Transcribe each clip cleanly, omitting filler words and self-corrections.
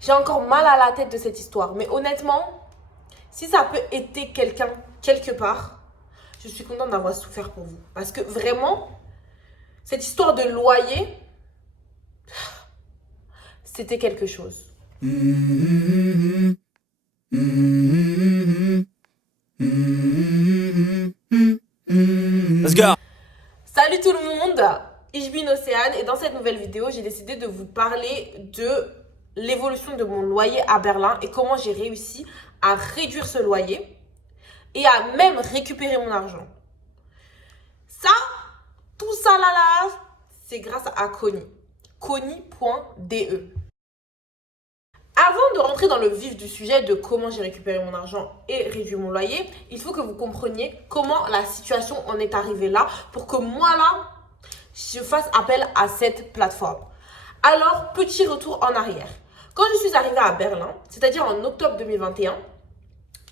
J'ai encore mal à la tête de cette histoire. Mais honnêtement, si ça peut aider quelqu'un quelque part, je suis contente d'avoir souffert pour vous. Parce que vraiment, cette histoire de loyer, c'était quelque chose. Let's go. Salut tout le monde, ich bin Océane et dans cette nouvelle vidéo, j'ai décidé de vous parler de l'évolution de mon loyer à Berlin et comment j'ai réussi à réduire ce loyer et à même récupérer mon argent. Tout ça là, c'est grâce à Kony. Kony.de. Avant de rentrer dans le vif du sujet de comment j'ai récupéré mon argent et réduit mon loyer, il faut que vous compreniez comment la situation en est arrivée là pour que moi là, je fasse appel à cette plateforme. Alors, petit retour en arrière. Quand je suis arrivée à Berlin, c'est-à-dire en octobre 2021,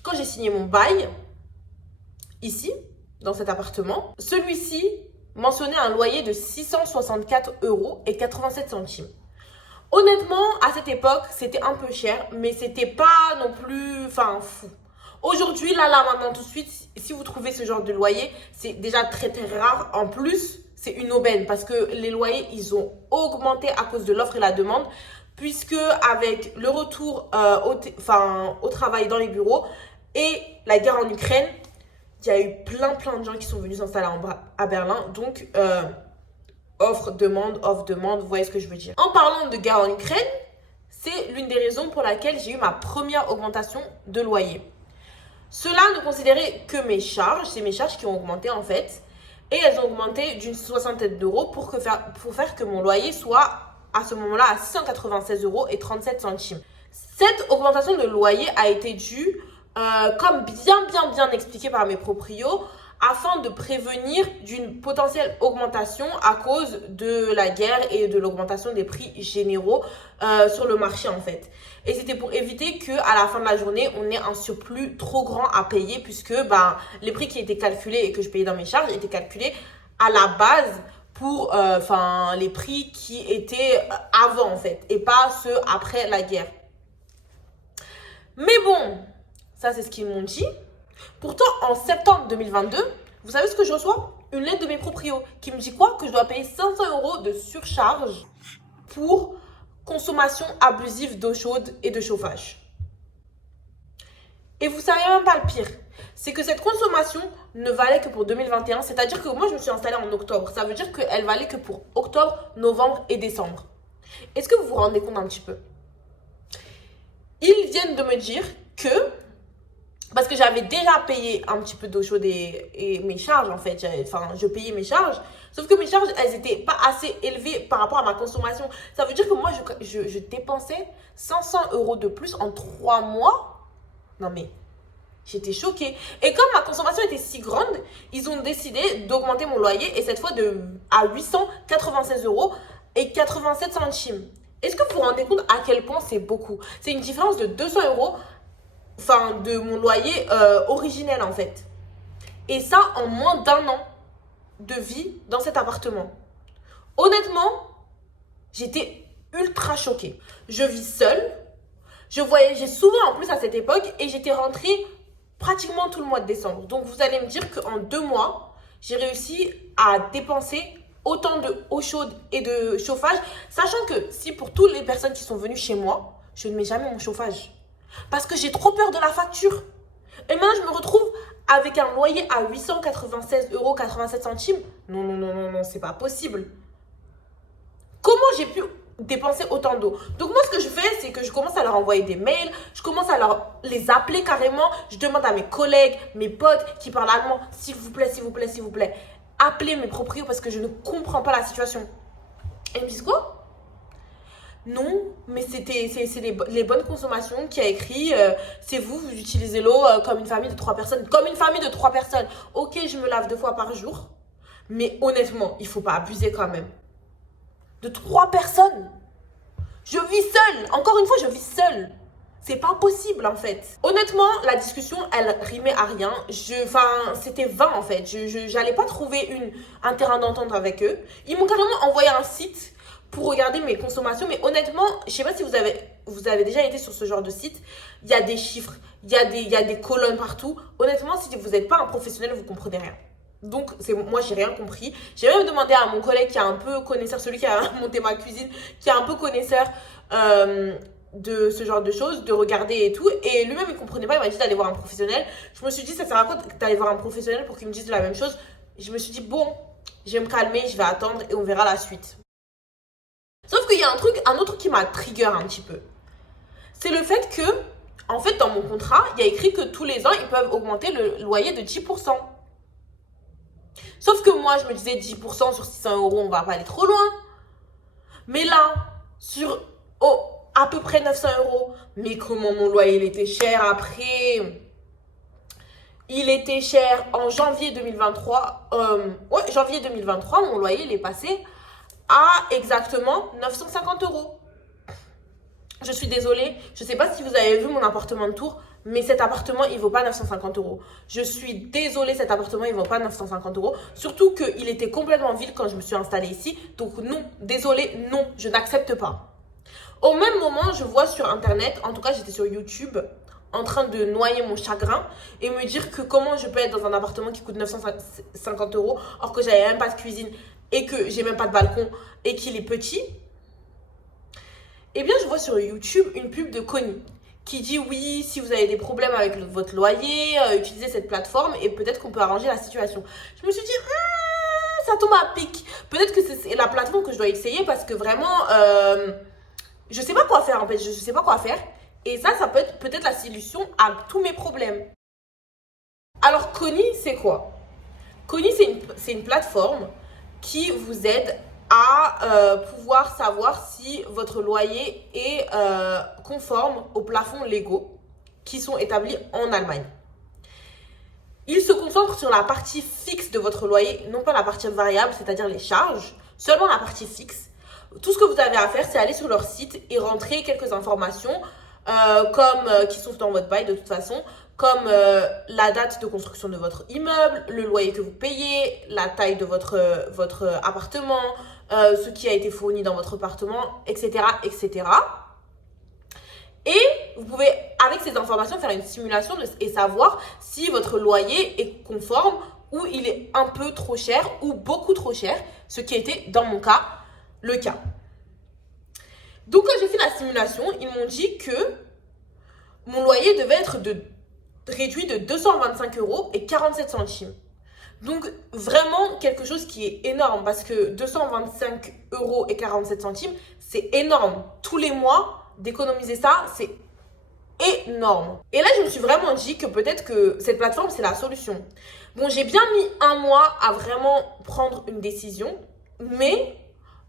quand j'ai signé mon bail, ici, dans cet appartement, celui-ci mentionnait un loyer de 664,87 €. Honnêtement, à cette époque, c'était un peu cher, mais c'était pas non plus, fou. Aujourd'hui, là, maintenant, tout de suite, si vous trouvez ce genre de loyer, c'est déjà très, très rare. En plus, c'est une aubaine parce que les loyers, ils ont augmenté à cause de l'offre et la demande, puisque avec le retour au travail dans les bureaux et la guerre en Ukraine, il y a eu plein de gens qui sont venus s'installer à Berlin. Donc, offre, demande, vous voyez ce que je veux dire. En parlant de guerre en Ukraine, c'est l'une des raisons pour laquelle j'ai eu ma première augmentation de loyer. Cela ne considérait que mes charges, c'est mes charges qui ont augmenté en fait, et elles ont augmenté d'une soixantaine d'euros pour faire que mon loyer soit à ce moment-là à 696,37 €. Cette augmentation de loyer a été due, comme bien expliqué par mes proprios, afin de prévenir d'une potentielle augmentation à cause de la guerre et de l'augmentation des prix généraux sur le marché en fait. Et c'était pour éviter qu'à la fin de la journée, on ait un surplus trop grand à payer puisque les prix qui étaient calculés et que je payais dans mes charges étaient calculés à la base pour les prix qui étaient avant en fait et pas ceux après la guerre. Mais bon, ça c'est ce qu'ils m'ont dit. Pourtant, en septembre 2022, vous savez ce que je reçois? Une lettre de mes proprios qui me dit quoi? Que je dois payer 500 € de surcharge pour consommation abusive d'eau chaude et de chauffage. Et vous savez même pas le pire, c'est que cette consommation ne valait que pour 2021, c'est-à-dire que moi je me suis installée en octobre, ça veut dire qu'elle valait que pour octobre, novembre et décembre. Est-ce que vous vous rendez compte un petit peu? Ils viennent de me dire que parce que j'avais déjà payé un petit peu d'eau chaude et mes charges en fait. Je payais mes charges. Sauf que mes charges, elles n'étaient pas assez élevées par rapport à ma consommation. Ça veut dire que moi, je dépensais 500 € de plus en 3 mois. Non mais, j'étais choquée. Et comme ma consommation était si grande, ils ont décidé d'augmenter mon loyer. Et cette fois à 896,87 €. Est-ce que vous vous rendez compte à quel point c'est beaucoup? C'est une différence de 200 € de mon loyer originel en fait. Et ça en moins d'1 an de vie dans cet appartement. Honnêtement, j'étais ultra choquée. Je vis seule. Je voyageais souvent en plus à cette époque et j'étais rentrée pratiquement tout le mois de décembre. Donc vous allez me dire qu'en 2 mois, j'ai réussi à dépenser autant de eau chaude et de chauffage, sachant que si pour toutes les personnes qui sont venues chez moi, je ne mets jamais mon chauffage. Parce que j'ai trop peur de la facture. Et maintenant, je me retrouve avec un loyer à 896,87 €. Non, c'est pas possible. Comment j'ai pu dépenser autant d'eau? Donc moi, ce que je fais, c'est que je commence à leur envoyer des mails, je commence à les appeler carrément, je demande à mes collègues, mes potes qui parlent allemand, s'il vous plaît, appelez mes proprios parce que je ne comprends pas la situation. Et ils me disent quoi? Non, mais c'est les bonnes consommations qui a écrit. C'est vous utilisez l'eau comme une famille de 3 personnes. Comme une famille de 3 personnes. Ok, je me lave 2 fois par jour. Mais honnêtement, il ne faut pas abuser quand même. De 3 personnes. Je vis seule. Encore une fois, je vis seule. C'est pas possible en fait. Honnêtement, la discussion, elle rimait à rien. C'était vain en fait. J'allais pas trouver un terrain d'entente avec eux. Ils m'ont carrément envoyé un site pour regarder mes consommations. Mais honnêtement, je sais pas si vous avez déjà été sur ce genre de site. Il y a des chiffres, il y a des colonnes partout. Honnêtement, si vous n'êtes pas un professionnel, vous comprenez rien. Donc, moi, j'ai rien compris. J'ai même demandé à mon collègue qui est un peu connaisseur, celui qui a monté ma cuisine, qui est un peu connaisseur de ce genre de choses, de regarder et tout. Et lui-même, il comprenait pas. Il m'a dit d'aller voir un professionnel. Je me suis dit, ça sert à quoi d'aller voir un professionnel pour qu'il me dise la même chose? Je me suis dit, bon, je vais me calmer, je vais attendre et on verra la suite. Sauf qu'il y a un autre truc qui m'a trigger un petit peu. C'est le fait que, en fait, dans mon contrat, il y a écrit que tous les ans, ils peuvent augmenter le loyer de 10%. Sauf que moi, je me disais 10% sur 600 euros, on va pas aller trop loin. Mais là, sur à peu près 900 euros, mais comment mon loyer il était cher après? Il était cher en janvier 2023. Janvier 2023, mon loyer il est passé à exactement 950 euros. Je suis désolée, je ne sais pas si vous avez vu mon appartement de Tours, mais cet appartement, il ne vaut pas 950 euros. Je suis désolée, cet appartement, il ne vaut pas 950 euros. Surtout qu'il était complètement vide quand je me suis installée ici. Donc non, désolée, non, je n'accepte pas. Au même moment, je vois sur Internet, en tout cas, j'étais sur YouTube, en train de noyer mon chagrin et me dire que comment je peux être dans un appartement qui coûte 950 euros alors que j'avais même pas de cuisine et que j'ai même pas de balcon et qu'il est petit. Eh bien, je vois sur YouTube une pub de Connie qui dit oui, si vous avez des problèmes avec votre loyer, utilisez cette plateforme et peut-être qu'on peut arranger la situation. Je me suis dit, ça tombe à pic. Peut-être que c'est la plateforme que je dois essayer parce que vraiment, je sais pas quoi faire en fait. Je sais pas quoi faire. Et ça peut être peut-être la solution à tous mes problèmes. Alors, Connie, c'est quoi? Connie, c'est une plateforme qui vous aide à pouvoir savoir si votre loyer est conforme aux plafonds légaux qui sont établis en Allemagne. Il se concentre sur la partie fixe de votre loyer, non pas la partie variable, c'est-à-dire les charges, seulement la partie fixe. Tout ce que vous avez à faire, c'est aller sur leur site et rentrer quelques informations qui sont dans votre bail de toute façon, comme la date de construction de votre immeuble, le loyer que vous payez, la taille de votre appartement, ce qui a été fourni dans votre appartement, etc., etc. Et vous pouvez, avec ces informations, faire une simulation et savoir si votre loyer est conforme ou il est un peu trop cher ou beaucoup trop cher, ce qui était, dans mon cas, le cas. Donc, quand j'ai fait la simulation, ils m'ont dit que mon loyer devait être réduit de 225 euros et 47 centimes. Donc, vraiment quelque chose qui est énorme parce que 225 euros et 47 centimes, c'est énorme. Tous les mois, d'économiser ça, c'est énorme. Et là, je me suis vraiment dit que peut-être que cette plateforme, c'est la solution. Bon, j'ai bien mis un mois à vraiment prendre une décision, mais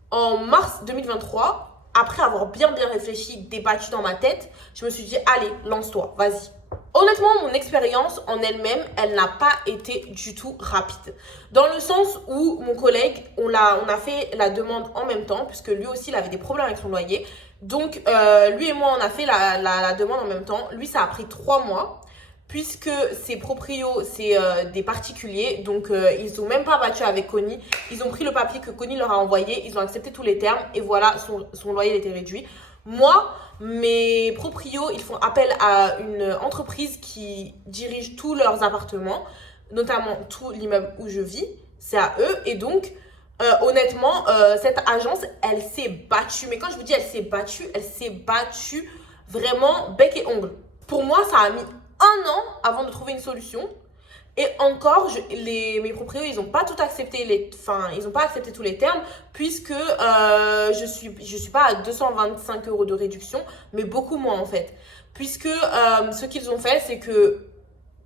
en mars 2023, après avoir bien réfléchi, débattu dans ma tête, je me suis dit, allez, lance-toi, vas-y. Honnêtement, mon expérience en elle-même, elle n'a pas été du tout rapide. Dans le sens où mon collègue, on a fait la demande en même temps, puisque lui aussi, il avait des problèmes avec son loyer. Donc, lui et moi, on a fait la demande en même temps. Lui, ça a pris 3 mois, puisque ses proprios, c'est des particuliers. Donc, ils n'ont même pas battu avec Connie. Ils ont pris le papier que Connie leur a envoyé. Ils ont accepté tous les termes. Et voilà, son loyer était réduit. Moi, mes proprios, ils font appel à une entreprise qui dirige tous leurs appartements, notamment tout l'immeuble où je vis. C'est à eux. Et donc, honnêtement, cette agence, elle s'est battue. Mais quand je vous dis elle s'est battue vraiment bec et ongle. Pour moi, ça a mis 1 an avant de trouver une solution. Et encore, mes proprios, ils n'ont pas tout accepté, ils n'ont pas accepté tous les termes, puisque je suis pas à 225 euros de réduction, mais beaucoup moins en fait. Puisque ce qu'ils ont fait, c'est que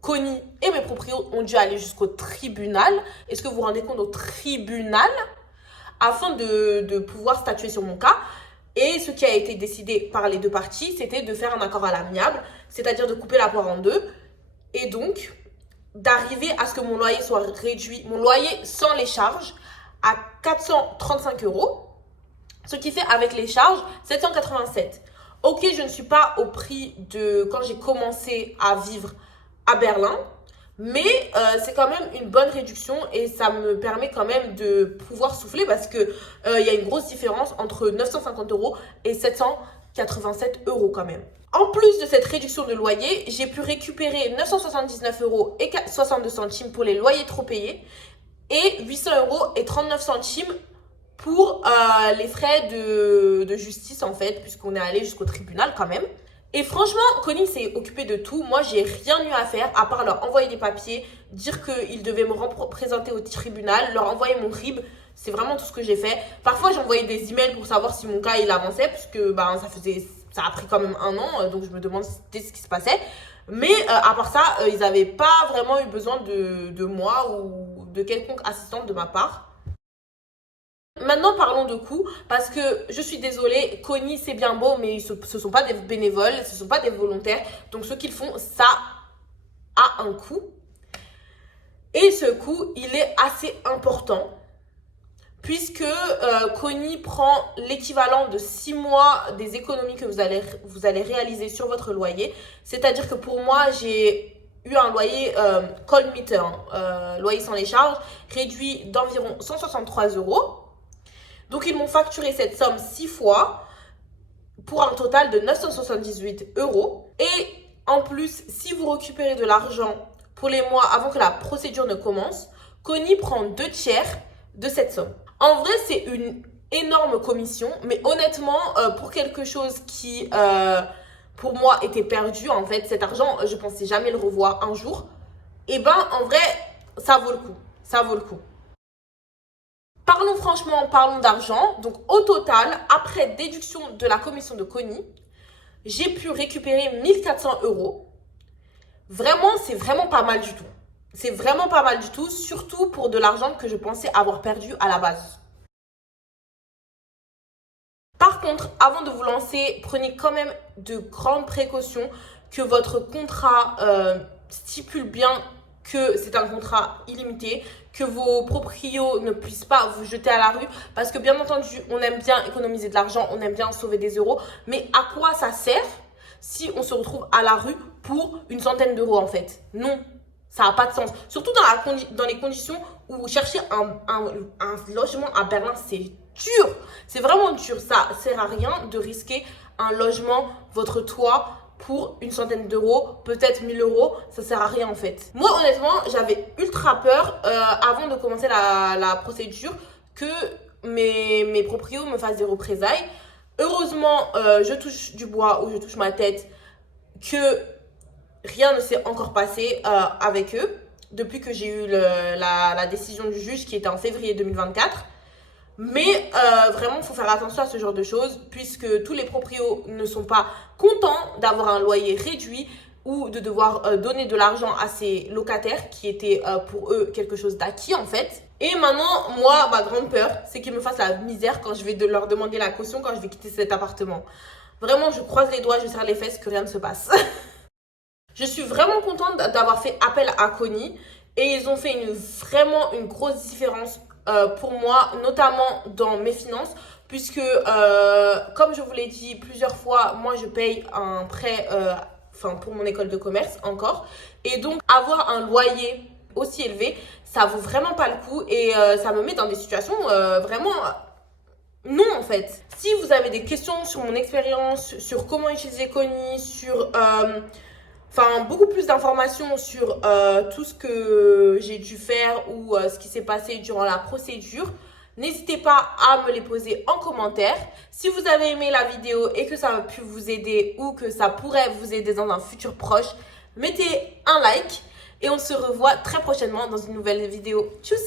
Connie et mes proprios ont dû aller jusqu'au tribunal. Est-ce que vous vous rendez compte, au tribunal, afin de pouvoir statuer sur mon cas? Et ce qui a été décidé par les deux parties, c'était de faire un accord à l'amiable, c'est-à-dire de couper la poire en deux. Et donc, d'arriver à ce que mon loyer soit réduit, mon loyer sans les charges, à 435 euros. Ce qui fait avec les charges, 787. Ok, je ne suis pas au prix de quand j'ai commencé à vivre à Berlin. Mais c'est quand même une bonne réduction et ça me permet quand même de pouvoir souffler parce que y a une grosse différence entre 950 euros et 787 euros quand même. En plus de cette réduction de loyer, j'ai pu récupérer 979 euros et 62 centimes pour les loyers trop payés et 800 euros et 39 centimes pour les frais de justice en fait, puisqu'on est allé jusqu'au tribunal quand même. Et franchement, Connie s'est occupée de tout. Moi, j'ai rien eu à faire à part leur envoyer des papiers, dire qu'ils devaient me représenter au tribunal, leur envoyer mon RIB. C'est vraiment tout ce que j'ai fait. Parfois, j'envoyais des emails pour savoir si mon cas il avançait, puisque ça a pris quand même un an, donc je me demande ce qui se passait. Mais à part ça, ils n'avaient pas vraiment eu besoin de moi ou de quelconque assistante de ma part. Maintenant, parlons de coûts, parce que je suis désolée, Connie, c'est bien beau, mais ce ne sont pas des bénévoles, ce ne sont pas des volontaires. Donc, ce qu'ils font, ça a un coût. Et ce coût, il est assez important, puisque Connie prend l'équivalent de 6 mois des économies que vous allez réaliser sur votre loyer. C'est-à-dire que pour moi, j'ai eu un loyer cold meter, loyer sans les charges, réduit d'environ 163 euros. Donc, ils m'ont facturé cette somme 6 fois pour un total de 978 euros. Et en plus, si vous récupérez de l'argent pour les mois avant que la procédure ne commence, Connie prend 2/3 de cette somme. En vrai, c'est une énorme commission, mais honnêtement, pour quelque chose qui, pour moi, était perdu, en fait, cet argent, je pensais jamais le revoir un jour, et ben, en vrai, ça vaut le coup. Ça vaut le coup. Parlons franchement, parlons d'argent. Donc, au total, après déduction de la commission de Connie, j'ai pu récupérer 1400 euros. Vraiment, c'est vraiment pas mal du tout. C'est vraiment pas mal du tout, surtout pour de l'argent que je pensais avoir perdu à la base. Par contre, avant de vous lancer, prenez quand même de grandes précautions, que votre contrat stipule bien que c'est un contrat illimité, que vos proprios ne puissent pas vous jeter à la rue, parce que bien entendu, on aime bien économiser de l'argent, on aime bien sauver des euros, mais à quoi ça sert si on se retrouve à la rue pour une centaine d'euros en fait? Non, ça n'a pas de sens. Surtout dans les conditions où chercher un logement à Berlin, c'est dur. C'est vraiment dur. Ça ne sert à rien de risquer un logement, votre toit, pour une centaine d'euros, peut-être 1000 euros, ça sert à rien en fait. Moi honnêtement, j'avais ultra peur avant de commencer la procédure que mes proprios me fassent des représailles. Heureusement, je touche du bois ou je touche ma tête que rien ne s'est encore passé avec eux depuis que j'ai eu la décision du juge qui était en février 2024. Mais vraiment, il faut faire attention à ce genre de choses puisque tous les proprios ne sont pas contents d'avoir un loyer réduit ou de devoir donner de l'argent à ces locataires qui étaient pour eux quelque chose d'acquis en fait. Et maintenant, moi, ma grande peur, c'est qu'ils me fassent la misère quand je vais leur demander la caution quand je vais quitter cet appartement. Vraiment, je croise les doigts, je serre les fesses que rien ne se passe. Je suis vraiment contente d'avoir fait appel à Connie et ils ont fait vraiment une grosse différence pour moi, notamment dans mes finances, puisque comme je vous l'ai dit plusieurs fois, moi je paye un prêt pour mon école de commerce encore, et donc avoir un loyer aussi élevé, ça vaut vraiment pas le coup et ça me met dans des situations vraiment non en fait. Si vous avez des questions sur mon expérience, sur comment utiliser Connie, sur beaucoup plus d'informations sur tout ce que j'ai dû faire ou ce qui s'est passé durant la procédure, n'hésitez pas à me les poser en commentaire. Si vous avez aimé la vidéo et que ça a pu vous aider ou que ça pourrait vous aider dans un futur proche, mettez un like et on se revoit très prochainement dans une nouvelle vidéo. Tchuss!